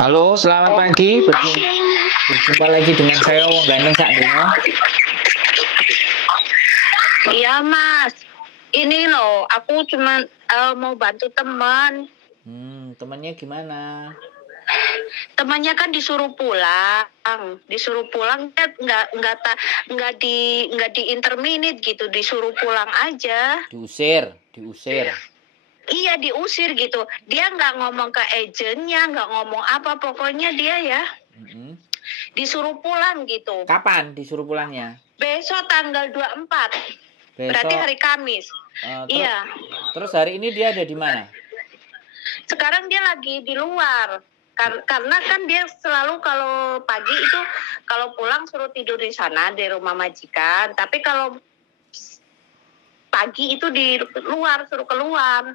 Halo, selamat pagi. Berjumpa lagi dengan saya Wong Ganteng Sak Donya. Iya Mas, ini loh, aku cuma mau bantu teman. Temannya gimana? Temannya kan disuruh pulang, dia nggak di interminit gitu, disuruh pulang aja. Diusir. Iya diusir gitu. Dia nggak ngomong ke agennya, nggak ngomong apa, pokoknya dia ya Mm-mm. disuruh pulang gitu. Kapan disuruh pulangnya? Besok tanggal 24. Berarti Besok. hari Kamis. Iya. Terus hari ini dia ada di mana? Sekarang dia lagi di luar. Karena kan dia selalu kalau pagi itu kalau pulang suruh tidur di sana di rumah majikan, tapi kalau pagi itu di luar, suruh keluar.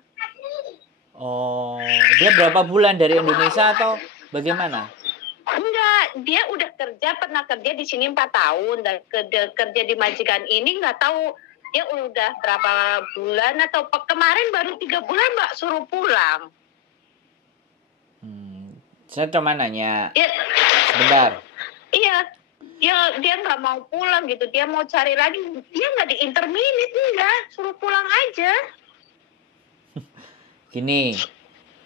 Oh, dia berapa bulan dari Indonesia atau bagaimana? Enggak, dia udah pernah kerja di sini 4 tahun dan kerja di majikan ini nggak tahu dia udah berapa bulan atau kemarin baru 3 bulan Mbak suruh pulang. Saya cuma nanya. Ya, sebentar. Iya, dia nggak mau pulang gitu, dia mau cari lagi, dia nggak di interminit, enggak, suruh pulang aja. Gini,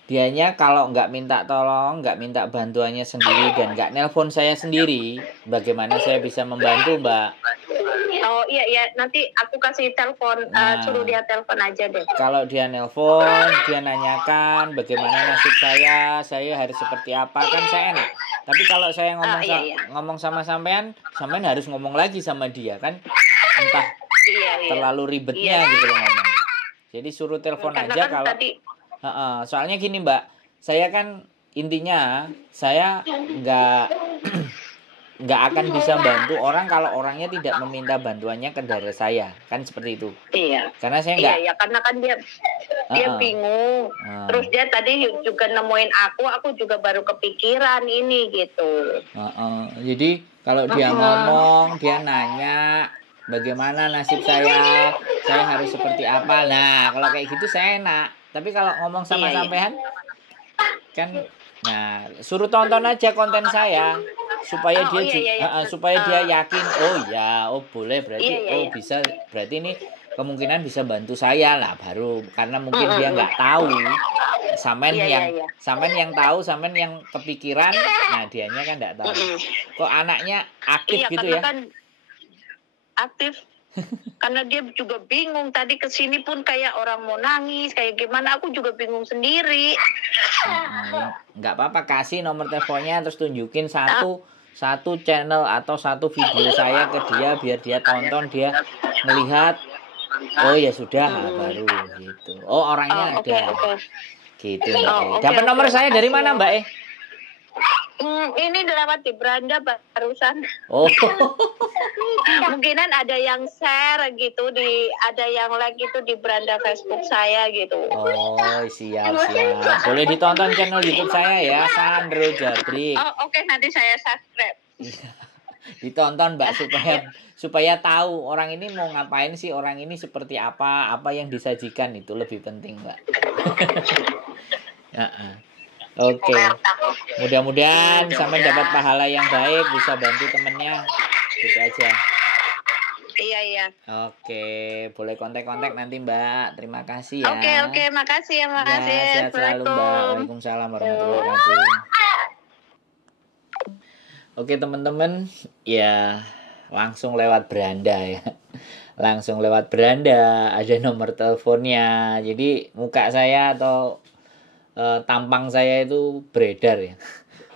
dianya kalau nggak minta tolong, nggak minta bantuannya sendiri dan nggak nelpon saya sendiri, bagaimana saya bisa membantu, Mbak? Oh iya, nanti aku kasih telepon, suruh dia telepon aja deh. Kalau dia nelpon, dia nanyakan bagaimana nasib saya harus seperti apa, kan saya enak. Tapi kalau saya ngomong sama sampean harus ngomong lagi sama dia kan, entah terlalu ribetnya gitu loh ngomong. Jadi suruh telepon aja kan kalau. Soalnya gini Mbak, saya kan intinya saya nggak akan bisa bantu orang kalau orangnya tidak meminta bantuannya ke dari saya, kan seperti itu. Iya. Karena saya nggak. Iya, karena kan dia bingung. Terus dia tadi juga nemuin aku juga baru kepikiran ini gitu. Jadi kalau dia ngomong, dia nanya bagaimana nasib saya harus seperti apa. Nah, kalau kayak gitu saya enak. Tapi kalau ngomong sama sampean kan, nah suruh tonton aja konten saya supaya supaya dia yakin boleh berarti bisa, berarti ini kemungkinan bisa bantu saya lah, baru karena mungkin dia nggak tahu sampean yang tahu, sampean yang kepikiran, nah dianya kan nggak tahu. Kok anaknya aktif gitu ya? Kan aktif. Karena dia juga bingung, tadi kesini pun kayak orang mau nangis, kayak gimana, aku juga bingung sendiri. Nggak apa-apa, kasih nomor teleponnya terus tunjukin satu channel atau satu video saya ke dia biar dia tonton, dia melihat oh ya sudah, baru gitu. Oh orangnya ada. Gitu. Dapat nomor saya dari mana Mbak? Ini lewat di beranda barusan. Oh. Mungkinan ada yang share gitu, ada yang like gitu di beranda Facebook saya gitu. Oh siap. Boleh ditonton channel YouTube saya ya, Sandro Jabrik. Oh oke, nanti saya subscribe. Ditonton Mbak supaya tahu orang ini mau ngapain sih, orang ini seperti apa yang disajikan, itu lebih penting Mbak. Oke. Mudah-mudahan sampai dapat pahala yang baik, bisa bantu temennya. Gitu aja. Iya. Oke, boleh kontak-kontak nanti Mbak. Terima kasih ya. Oke, makasih ya, makasih. Ya, sehat selalu Mbak. Waalaikumsalam warahmatullahi wabarakatuh. Oke teman-teman, ya langsung lewat beranda ya. Langsung lewat beranda, ada nomor teleponnya. Jadi muka saya atau tampang saya itu beredar ya.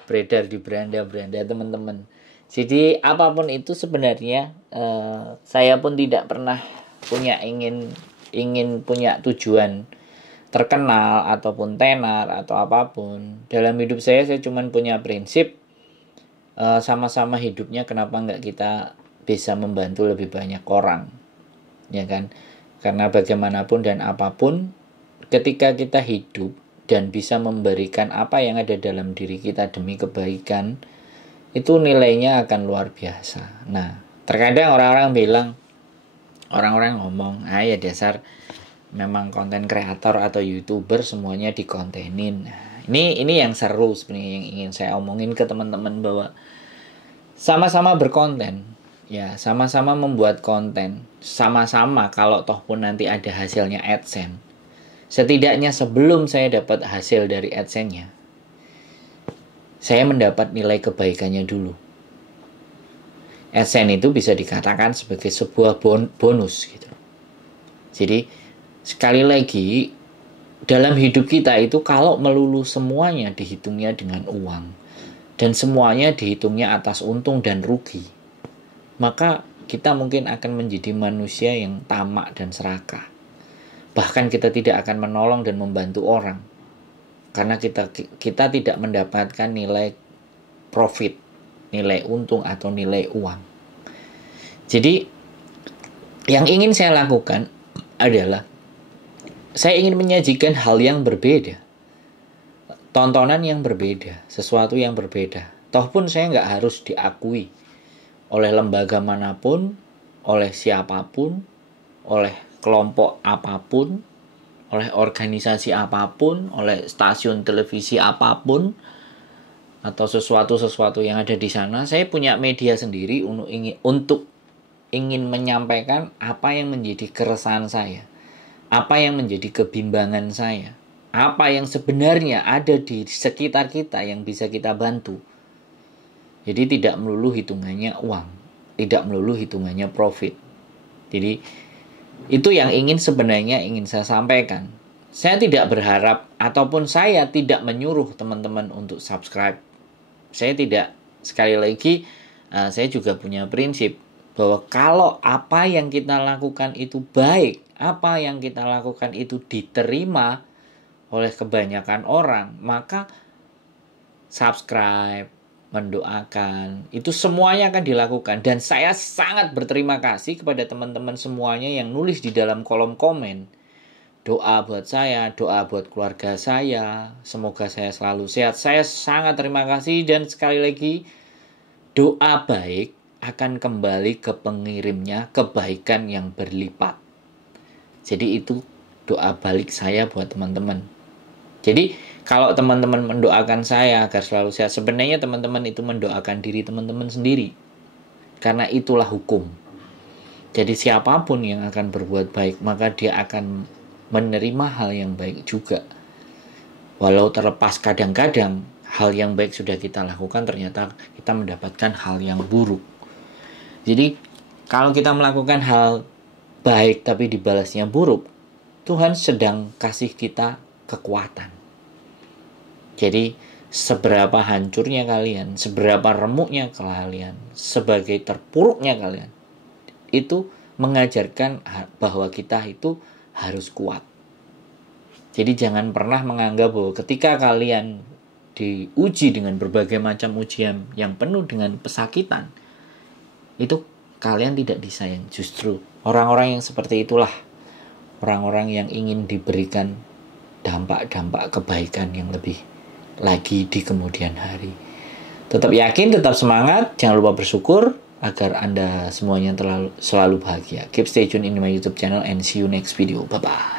Beredar di beranda teman-teman. Jadi apapun itu sebenarnya saya pun tidak pernah ingin punya tujuan terkenal ataupun tenar atau apapun. Dalam hidup saya cuma punya prinsip, sama-sama hidupnya kenapa nggak kita bisa membantu lebih banyak orang, ya kan? Karena bagaimanapun dan apapun, ketika kita hidup dan bisa memberikan apa yang ada dalam diri kita demi kebaikan, itu nilainya akan luar biasa. Nah, terkadang orang-orang ngomong, ya dasar memang konten kreator atau YouTuber semuanya dikontenin. Nah, ini yang seru sebenarnya yang ingin saya omongin ke teman-teman, bahwa sama-sama berkonten, ya, sama-sama membuat konten, sama-sama kalau toh pun nanti ada hasilnya AdSense. Setidaknya sebelum saya dapat hasil dari AdSense-nya, saya mendapat nilai kebaikannya dulu. AdSense itu bisa dikatakan sebagai sebuah bonus gitu. Jadi sekali lagi, dalam hidup kita itu kalau melulu semuanya dihitungnya dengan uang, dan semuanya dihitungnya atas untung dan rugi, maka kita mungkin akan menjadi manusia yang tamak dan serakah. Bahkan kita tidak akan menolong dan membantu orang, karena kita tidak mendapatkan nilai profit, nilai untung atau nilai uang. Jadi yang ingin saya lakukan adalah saya ingin menyajikan hal yang berbeda, tontonan yang berbeda, sesuatu yang berbeda. Toh pun saya nggak harus diakui oleh lembaga manapun, oleh siapapun, oleh kelompok apapun, oleh organisasi apapun, oleh stasiun televisi apapun, atau sesuatu yang ada di sana. Saya punya media sendiri untuk ingin menyampaikan apa yang menjadi keresahan saya, apa yang menjadi kebimbangan saya, apa yang sebenarnya ada di sekitar kita yang bisa kita bantu. Jadi tidak melulu hitungannya uang, tidak melulu hitungannya profit. Jadi itu yang sebenarnya ingin saya sampaikan. Saya tidak berharap ataupun saya tidak menyuruh teman-teman untuk subscribe. Saya tidak, sekali lagi, saya juga punya prinsip bahwa kalau apa yang kita lakukan itu baik, apa yang kita lakukan itu diterima oleh kebanyakan orang, maka subscribe, mendoakan, itu semuanya akan dilakukan. Dan saya sangat berterima kasih kepada teman-teman semuanya yang nulis di dalam kolom komen, doa buat saya, doa buat keluarga saya, semoga saya selalu sehat. Saya sangat terima kasih, dan sekali lagi, doa baik akan kembali ke pengirimnya kebaikan yang berlipat. Jadi itu doa balik saya buat teman-teman. Jadi kalau teman-teman mendoakan saya agar selalu sehat, sebenarnya teman-teman itu mendoakan diri teman-teman sendiri. Karena itulah hukum. Jadi siapapun yang akan berbuat baik, maka dia akan menerima hal yang baik juga. Walau terlepas kadang-kadang hal yang baik sudah kita lakukan, ternyata kita mendapatkan hal yang buruk. Jadi kalau kita melakukan hal baik tapi dibalasnya buruk, Tuhan sedang kasih kita kekuatan. Jadi seberapa hancurnya kalian, seberapa remuknya kalian, sebagai terpuruknya kalian, itu mengajarkan bahwa kita itu harus kuat. Jadi jangan pernah menganggap bahwa ketika kalian diuji dengan berbagai macam ujian yang penuh dengan pesakitan, itu kalian tidak disayang. Justru orang-orang yang seperti itulah orang-orang yang ingin diberikan dampak-dampak kebaikan yang lebih lagi di kemudian hari. Tetap yakin, tetap semangat, jangan lupa bersyukur agar Anda semuanya selalu bahagia. Keep stay tune in my YouTube channel and see you next video. Bye bye.